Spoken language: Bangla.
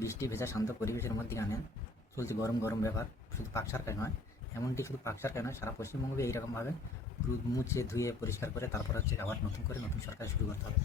বৃষ্টি ভেজা শান্ত পরিবেশের মধ্যে আনেন চলছে গরম গরম ব্যাপার। শুধু পাক সরকার নয়, এমনটি শুধু পাক সরকার নয়, সারা পশ্চিমবঙ্গে এইরকমভাবে মুছে ধুয়ে পরিষ্কার করে তারপর হচ্ছে আবার নতুন করে নতুন সরকার শুরু করতে হবে।